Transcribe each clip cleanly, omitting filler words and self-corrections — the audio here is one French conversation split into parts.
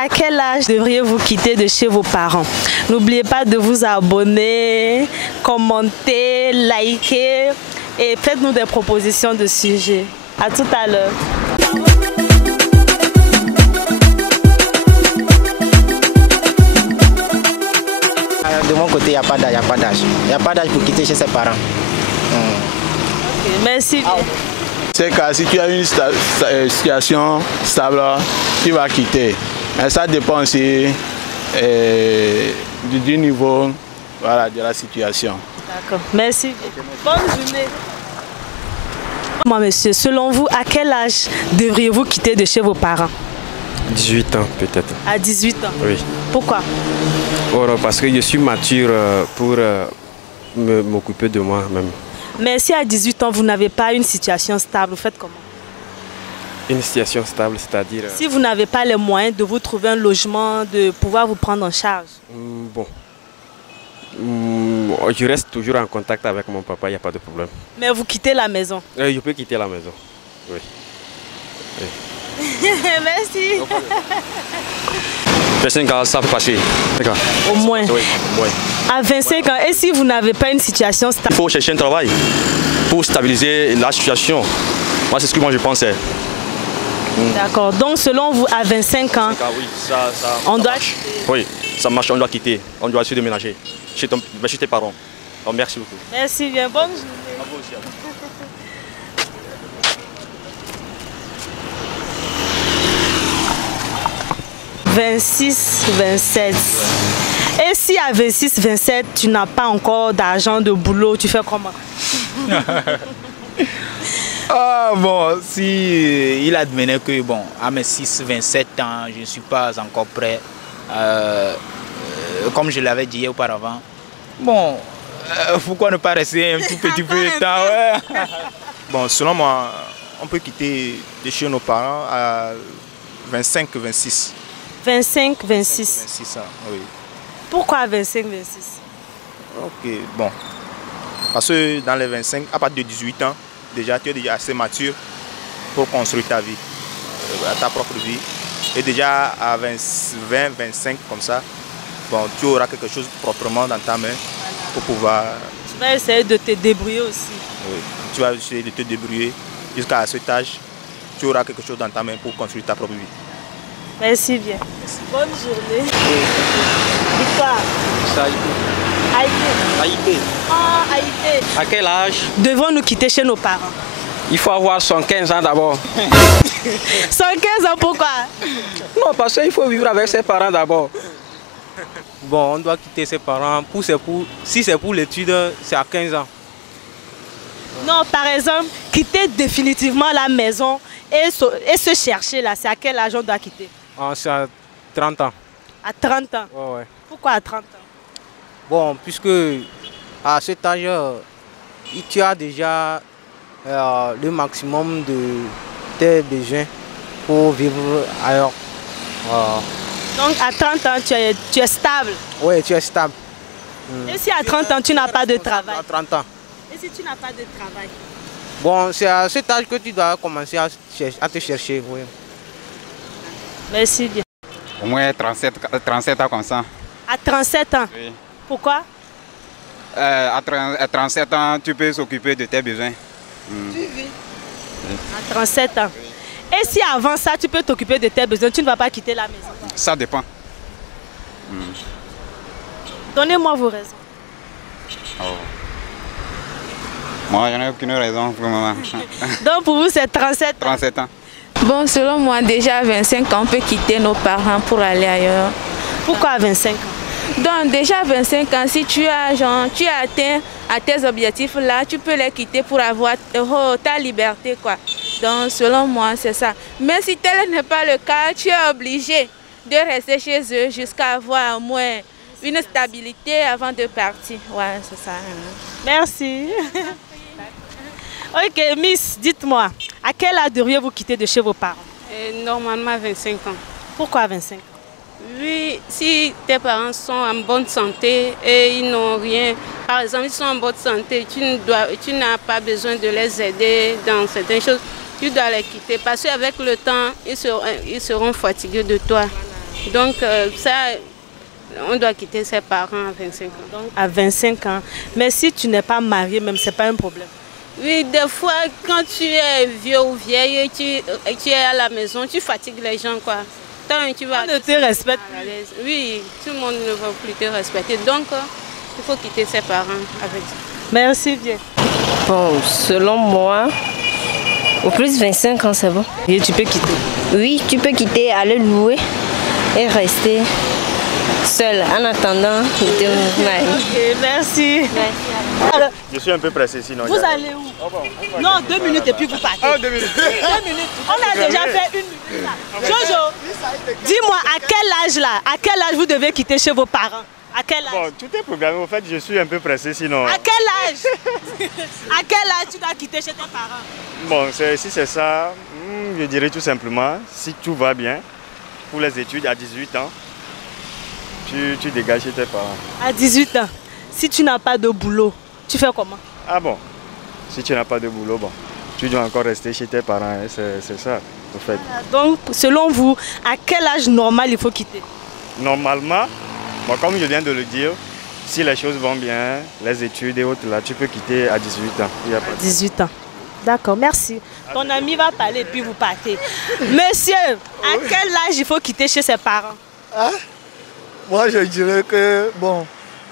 À quel âge devriez-vous quitter de chez vos parents? N'oubliez pas de vous abonner, commenter, liker et faites-nous des propositions de sujets. À tout à l'heure. De mon côté, il n'y a pas d'âge. Il n'y a pas d'âge pour quitter chez ses parents. Okay, merci. C'est que si tu as une situation stable, tu vas quitter. Mais ça dépend aussi du niveau, voilà, de la situation. D'accord, merci. Bonne journée. Moi, monsieur, selon vous, à quel âge devriez-vous quitter de chez vos parents? 18 ans peut-être. À 18 ans? Oui. Pourquoi? Parce que je suis mature pour m'occuper de moi-même. Mais si à 18 ans, vous n'avez pas une situation stable, vous faites comment? Une situation stable, c'est-à-dire... Si vous n'avez pas les moyens de vous trouver un logement, de pouvoir vous prendre en charge? Bon. Je reste toujours en contact avec mon papa, il n'y a pas de problème. Mais vous quittez la maison? Je peux quitter la maison, oui. Merci. 25 ans, ça peut passer. Au moins? Oui, au moins. À 25 ans, et si vous n'avez pas une situation stable? Il faut chercher un travail pour stabiliser la situation. Moi, c'est ce que moi je pensais. D'accord. Donc, selon vous, à 25 ans, oui, on doit... Oui, ça marche, on doit quitter. On doit se déménager chez tes parents. Alors, merci beaucoup. Merci bien. Bonne journée. À vous aussi. 26, 27. Et si à 26, 27, tu n'as pas encore d'argent, de boulot, tu fais comment? Ah bon, si il admettait que bon, à mes 6, 27 ans, je ne suis pas encore prêt, comme je l'avais dit auparavant, bon, pourquoi ne pas rester un tout petit peu de temps, ouais. Bon, selon moi, on peut quitter de chez nos parents à 25, 26. 25, 26. 26 ans, oui. Pourquoi 25, 26? Ok, bon. Parce que dans les 25, à partir de 18 ans, déjà, tu es déjà assez mature pour construire ta vie, ta propre vie. Et déjà à 20, 25 comme ça, bon, tu auras quelque chose proprement dans ta main pour pouvoir... Tu vas essayer de te débrouiller aussi. Oui, tu vas essayer de te débrouiller jusqu'à cet âge. Tu auras quelque chose dans ta main pour construire ta propre vie. Merci bien. Merci. Bonne journée. Victoire. Haïté. Ah, Haïté. À quel âge devons-nous quitter chez nos parents? Il faut avoir 115 ans d'abord. 115 ans, pourquoi? Non, parce qu'il faut vivre avec ses parents d'abord. Bon, on doit quitter ses parents. Si c'est pour l'étude, c'est à 15 ans. Non, par exemple, quitter définitivement la maison et se chercher là, c'est à quel âge on doit quitter? C'est à 30 ans. À 30 ans? Ouais. Pourquoi à 30 ans? Bon, puisque à cet âge, tu as déjà le maximum de tes besoins pour vivre ailleurs. Donc à 30 ans, tu es stable? Oui, tu es stable. Et si à 30 ans, tu n'as pas de travail? À 30 ans. Et si tu n'as pas de travail? Bon, c'est à cet âge que tu dois commencer à te chercher. Oui. Merci bien. Au moins 37 ans comme ça. À 37 ans? Oui. Pourquoi? À 37 ans, tu peux s'occuper de tes besoins. Tu vis? À 37 ans. Oui. Et si avant ça, tu peux t'occuper de tes besoins, tu ne vas pas quitter la maison? Ça dépend. Donnez-moi vos raisons. Oh. Moi, je n'ai aucune raison pour le moment. Donc pour vous, c'est 37 ans? 37 ans. Bon, selon moi, déjà à 25 ans, on peut quitter nos parents pour aller ailleurs. Pourquoi à 25 ans? Donc déjà à 25 ans, si tu as atteint à tes objectifs là, tu peux les quitter pour avoir ta liberté, quoi. Donc selon moi, c'est ça. Mais si tel n'est pas le cas, tu es obligé de rester chez eux jusqu'à avoir au moins une stabilité avant de partir. Ouais, c'est ça. Merci. Ok, Miss, dites-moi, à quel âge devriez-vous quitter de chez vos parents? Normalement 25 ans. Pourquoi 25 ans? Oui, si tes parents sont en bonne santé et ils n'ont rien, par exemple, ils sont en bonne santé, tu n'as pas besoin de les aider dans certaines choses, tu dois les quitter parce qu'avec le temps, ils seront fatigués de toi. Donc ça, on doit quitter ses parents à 25 ans. Donc à 25 ans. Mais si tu n'es pas marié, même, c'est pas un problème. Oui, des fois, quand tu es vieux ou vieille et tu es à la maison, tu fatigues les gens, quoi. Tant tu vas... On ne te respecte plus. Oui, tout le monde ne va plus te respecter. Donc, il faut quitter ses parents avec ça. Merci bien. Bon, selon moi, au plus 25 ans, c'est bon. Et tu peux quitter? Oui, tu peux quitter, aller louer et rester seul en attendant de te marier. Ok, merci. Alors, je suis un peu pressé sinon. Vous allez où? Non, 2 minutes et puis vous partez. Oh, 2 minutes. 2 minutes. On a déjà fait 1 minute là. Jojo, dis-moi à quel âge là? À quel âge vous devez quitter chez vos parents? À quel âge? Bon, tout est programmé. En fait, je suis un peu pressé sinon. À quel âge? À quel âge tu dois quitter chez tes parents? Bon, si c'est ça, je dirais tout simplement, si tout va bien, pour les études à 18 ans, tu dégages chez tes parents. À 18 ans, si tu n'as pas de boulot, tu fais comment? Ah bon, si tu n'as pas de boulot, bon, tu dois encore rester chez tes parents, hein, c'est ça, en fait. Donc, selon vous, à quel âge normal il faut quitter? Normalement, bon, comme je viens de le dire, si les choses vont bien, les études et autres, là, tu peux quitter à 18 ans. Il y a pas de... 18 ans. D'accord, merci. Ton ami va parler et puis vous partez. Monsieur, à quel âge il faut quitter chez ses parents? Ah, moi, je dirais que, bon,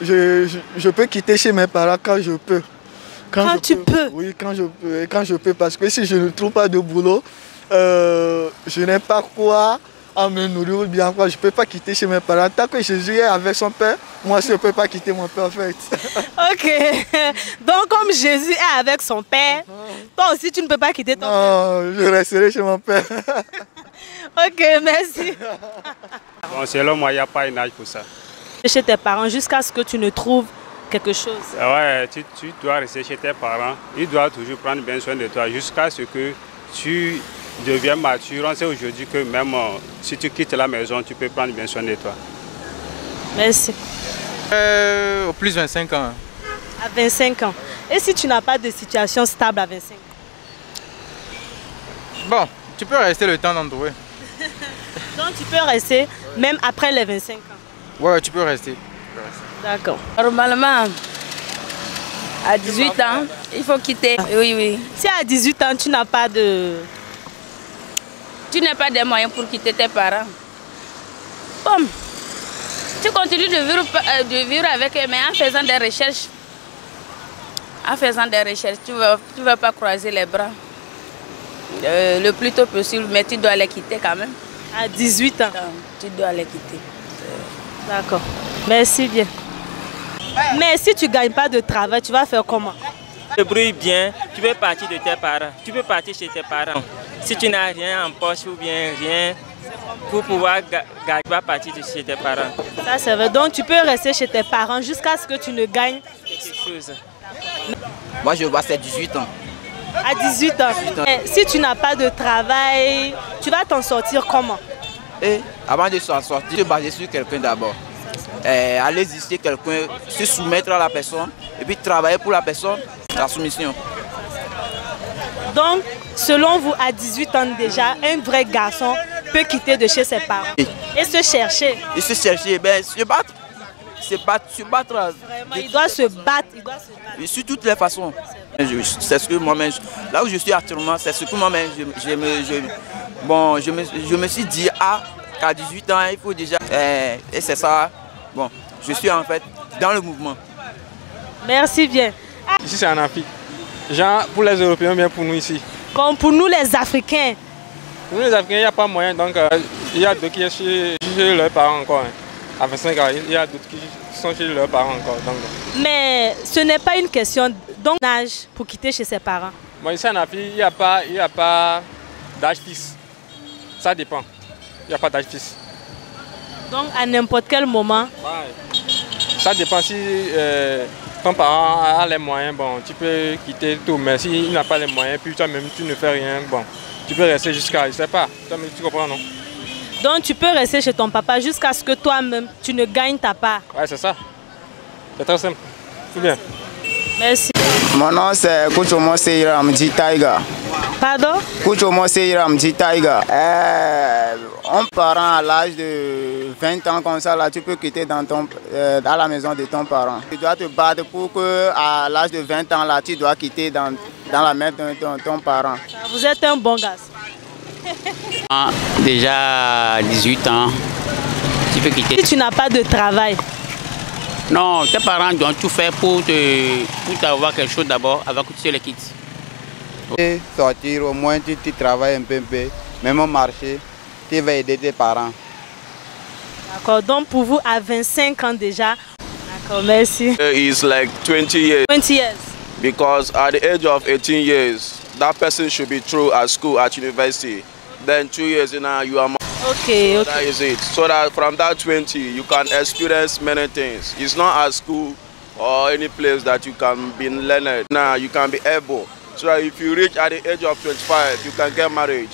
je peux quitter chez mes parents quand je peux. Quand tu peux? Oui, quand je peux, parce que si je ne trouve pas de boulot, je n'ai pas quoi à me nourrir ou bien quoi. Je ne peux pas quitter chez mes parents. Tant que Jésus est avec son père, moi je ne peux pas quitter mon père en fait. Ok. Donc comme Jésus est avec son père, toi aussi tu ne peux pas quitter ton père? Non, je resterai chez mon père. Ok, merci. Bon, selon moi, il n'y a pas un âge pour ça. Chez tes parents jusqu'à ce que tu ne trouves quelque chose. Ouais, tu dois rester chez tes parents. Ils doivent toujours prendre bien soin de toi jusqu'à ce que tu deviens mature. On sait aujourd'hui que même si tu quittes la maison, tu peux prendre bien soin de toi. Merci. Au plus 25 ans. À 25 ans. Et si tu n'as pas de situation stable à 25 ans? Bon, tu peux rester le temps d'en trouver. Donc tu peux rester même après les 25 ans? Ouais, tu peux rester. D'accord. Normalement, à 18 ans, il faut quitter. Oui, oui. Si à 18 ans, tu n'as pas de... Tu n'as pas de moyens pour quitter tes parents. Bon, tu continues de vivre avec eux, mais en faisant des recherches. En faisant des recherches, tu ne vas pas croiser les bras. Le plus tôt possible, mais tu dois les quitter quand même. À 18 ans? Tu dois les quitter. D'accord. Merci bien. Mais si tu ne gagnes pas de travail, tu vas faire comment? Tu te débrouilles bien, tu peux partir de tes parents. Tu peux partir chez tes parents. Si tu n'as rien en poche ou bien rien, pour pouvoir gagner, tu vas partir de chez tes parents. Ça c'est vrai. Donc tu peux rester chez tes parents jusqu'à ce que tu ne gagnes quelque chose. Moi je vois c'est 18 ans. À 18 ans. Mais si tu n'as pas de travail, tu vas t'en sortir comment? Et avant de s'en sortir, se baser sur quelqu'un d'abord. Aller exister quelqu'un, se soumettre à la personne et puis travailler pour la personne, la soumission. Donc, selon vous, à 18 ans déjà, un vrai garçon peut quitter de chez ses parents et se chercher. Et se chercher, ben, se battre. Se battre. Vraiment, il doit se battre. Et sur toutes les façons. C'est ce que moi-même, là où je suis actuellement, c'est ce que moi-même, je me suis dit, qu'à 18 ans, il faut déjà... et c'est ça, bon, je suis en fait dans le mouvement. Merci bien. Ici, c'est en Afrique. Genre, pour les Européens, bien pour nous ici. Comme pour nous, les Africains. Pour nous, les Africains, il n'y a pas moyen. Donc, il y a d'autres qui sont chez leurs parents encore. Hein. À 25 ans, il y a d'autres qui sont chez leurs parents encore. Donc. Mais ce n'est pas une question d'âge pour quitter chez ses parents. Bon, ici, en Afrique, il n'y a pas d'âge fixe. Ça dépend. Il n'y a pas d'âge fixe. Donc, à n'importe quel moment. Ouais. Ça dépend si ton parent a les moyens, bon, tu peux quitter tout. Mais s'il n'a pas les moyens, puis toi-même, tu ne fais rien, bon, tu peux rester jusqu'à, je ne sais pas. Toi-même, tu comprends, non? Donc, tu peux rester chez ton papa jusqu'à ce que toi-même, tu ne gagnes ta part. Ouais, c'est ça. C'est très simple. C'est bien. Merci. Mon nom, c'est Koutomo Seira Amdi Taiga. Pardon? Un parent à l'âge de 20 ans comme ça, là, tu peux quitter dans la maison de ton parent. Tu dois te battre pour que à l'âge de 20 ans, là, tu dois quitter dans la maison de ton parent. Vous êtes un bon garçon. Déjà 18 ans, tu peux quitter. Si tu n'as pas de travail? Non, tes parents doivent tout faire pour t'avoir quelque chose d'abord avant que tu les quittes. Sortir, au moins tu travailles un peu, même au marché, tu vas aider tes parents. D'accord, donc pour vous, à 25 ans déjà, d'accord, merci. It's like 20 years. 20 years. Because at the age of 18 years, that person should be through at school, at university. Then 2 years in you are. Okay, okay. That is it. So that from that 20, you can experience many things. It's not at school or any place that you can be learned. Now you can be able. So that if you reach at the age of 25, you can get married.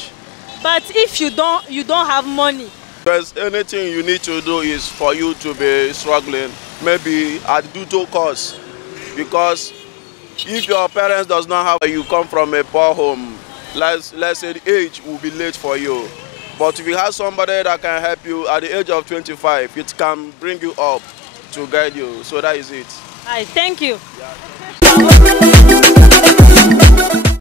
But if you don't have money. Because anything you need to do is for you to be struggling, maybe at due to cost. Because if your parents does not have, you come from a poor home, let's say the age will be late for you. But if you have somebody that can help you at the age of 25, it can bring you up to guide you. So that is it. All right, thank you.